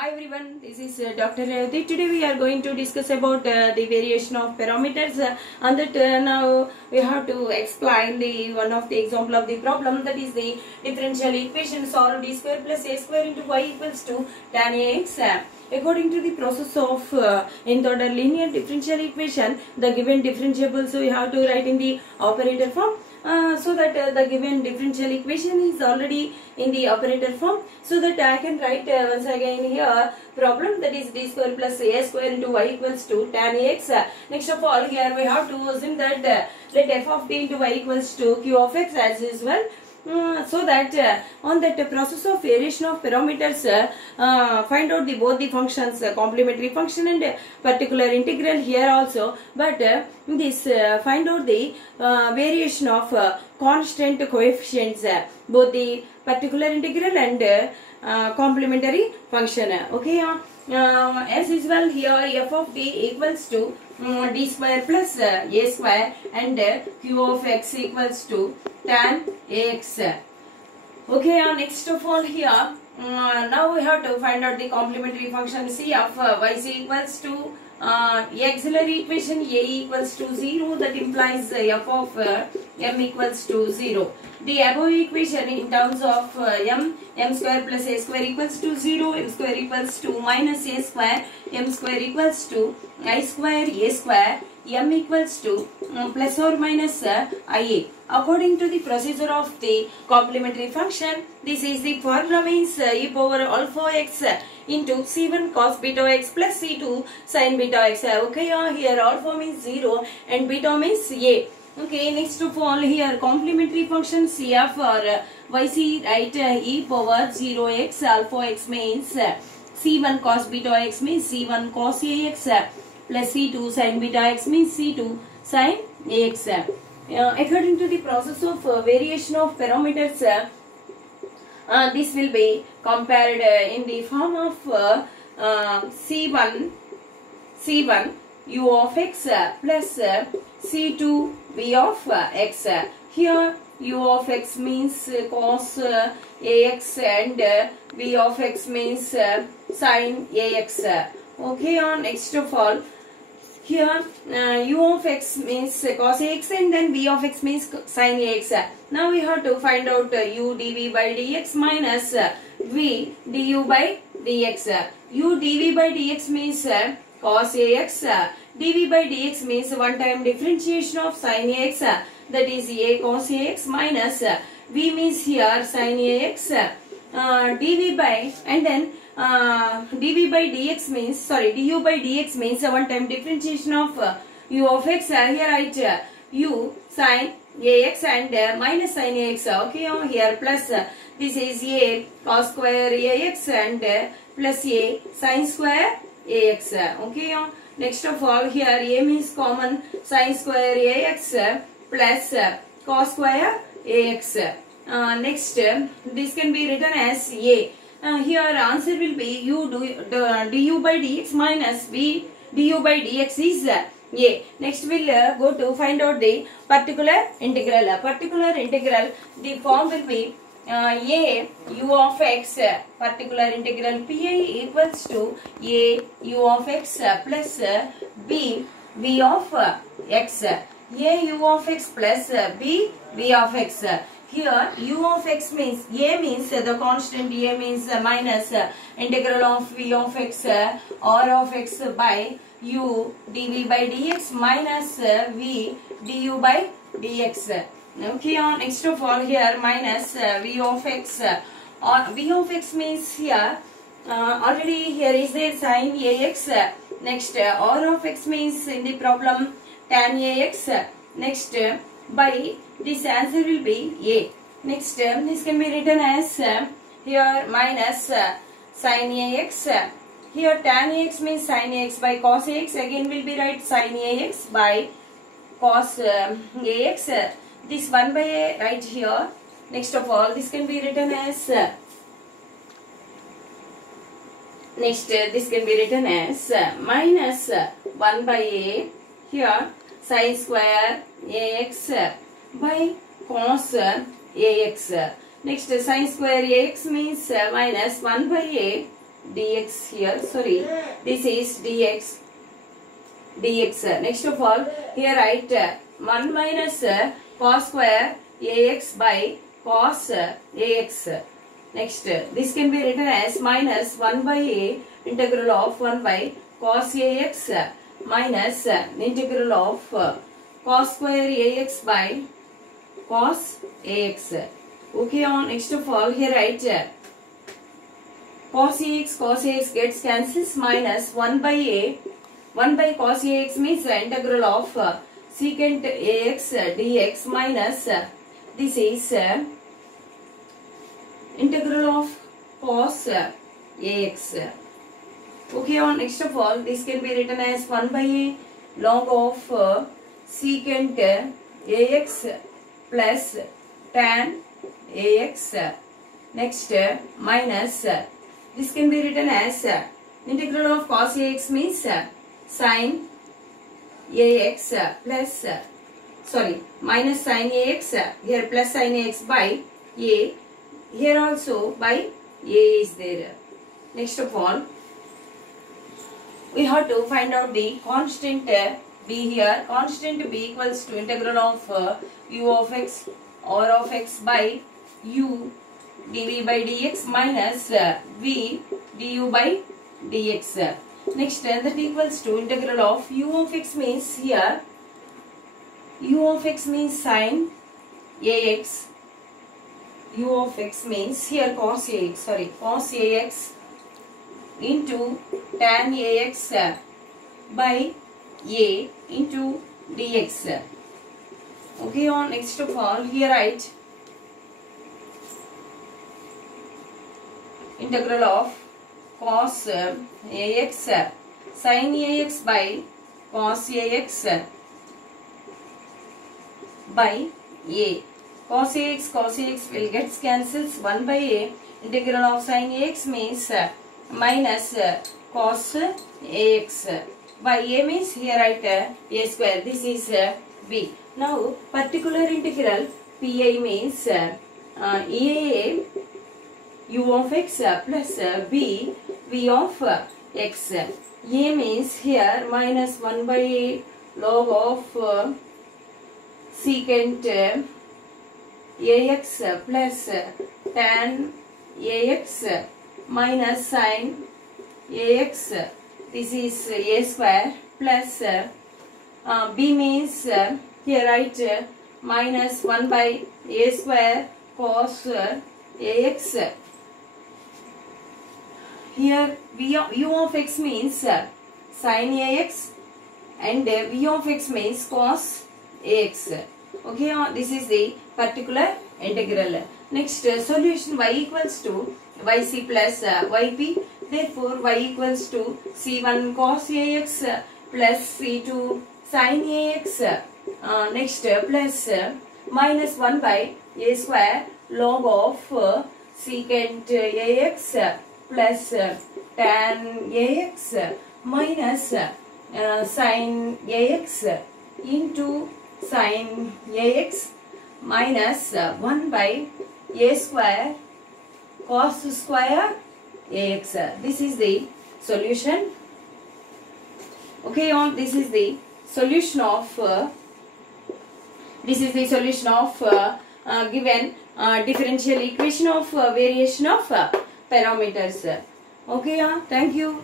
Hi everyone, this is Dr. Revati. Today we are going to discuss about the variation of parameters. And that now we have to explain the one of the example of the problem, that is the differential equation solve d square plus a square into y equals to tan ax. According to the process of nth order linear differential equation, the given differentiable, so we have to write in the operator form. So that the given differential equation is already in the operator form, so that I can write once again here problem, that is d square plus a square into y equals to tan ax. Next of all, here we have to assume that let f of t into y equals to q of x as usual. So that on that process of variation of parameters, find out both the functions, complementary function and particular integral here also, but this find out the variation of constant coefficients, both the particular integral and complementary function. Okay, as usual here f of t equals to d square plus a square and q of x equals to tan ax. Okay, next of all here, now we have to find out the complementary function c of y is equals to auxiliary equation a equals to 0, that implies f of m equals to 0. The above equation in terms of m square plus a square equals to 0, m square equals to minus a square, m square equals to I square a square, m equals to plus or minus ia. According to the procedure of the complementary function, this is the formula means e power alpha x into c1 cos beta x plus c2 sin beta x. Okay, here alpha means 0 and beta means a. Okay, next of all here complementary function cf or yc, right, e power 0x alpha x means c1 cos beta x means c1 cos ax plus c2 sin beta x means c2 sin ax. According to the process of variation of parameters, this will be compared in the form of c1 u of x plus c2 v of x. Here u of x means cos ax and v of x means sin ax. Okay, next of all here u of x means cos ax and then v of x means sin ax. Now we have to find out u dv by dx minus v du by dx. U dv by dx means cos ax, dv by dx means one time differentiation of sin ax, that is a cos ax minus v means here sin ax, dv by and then dv by dx means, du by dx means one time differentiation of u of x. Here write u sin ax and minus sin ax. Okay, here plus this is a cos square ax and plus a sin square ax. Okay, next of all here a means common, sin square ax plus cos square ax. Next this can be written as a. Here answer will be u du by dx minus v du by dx is a. Next we'll go to find out the particular integral. Particular integral, the form will be a u of x, particular integral pi equals to a u of x plus b v of x. A u of x plus b v of x. Here u of x means a means the constant, a means minus integral of v of x r of x by u dv by dx minus v du by dx. Okay, next of all here minus v of x, or v of x means here already here is there sin ax. Next r of x means in the problem tan ax. Next by this answer will be a. Next this can be written as here minus sin ax. Here tan ax means sin ax by cos ax, again will be right sin ax by cos ax. This 1 by a right here. Next of all this can be written as minus 1 by a here sin square ax by cos ax. Next sin square ax means minus 1 by a dx here. Sorry, this is dx. Next of all, here write 1 minus cos square ax by cos ax. Next, this can be written as minus 1 by a integral of 1 by cos ax minus integral of cos square ax by cos ax. Okay, on next of all, here write cos ax gets cancels, minus 1 by a. 1 by cos ax means the integral of secant ax dx minus this is integral of cos ax. Okay, on next of all, this can be written as 1 by a log of secant ax plus tan ax. Next, minus this can be written as integral of cos ax means sin ax plus minus sin ax, here plus sin ax by a, here also by a is there. Next of all, we have to find out the constant b here. Constant b equals to integral of u of x or of x by u dv by dx minus v du by dx. Next, that equals to integral of u of x means here u of x means sin ax, u of x means here cos ax into tan ax by a into dx. Okay, on next of all, here write integral of cos ax sin ax by cos ax by a. Cos ax will get cancels, 1 by a integral of sin ax means minus cos ax by a means here write a square. This is b. Now particular integral pi means a u of x plus b v of x. A means here minus 1 by a log of secant ax plus tan ax minus sin ax. This is a square plus b means here write minus 1 by a square cos ax. Here u of x means sin ax and v of x means cos ax. Okay, this is the particular integral. Next, solution y equals to yc plus yp. Therefore, y equals to c1 cos ax plus c2 sin ax. Next, plus minus 1 by a square log of secant ax plus tan ax minus sin ax into sin ax minus 1 by a square cos square ax. This is the solution. Okay, this is the solution of given differential equation of variation of parameters. Okay, thank you.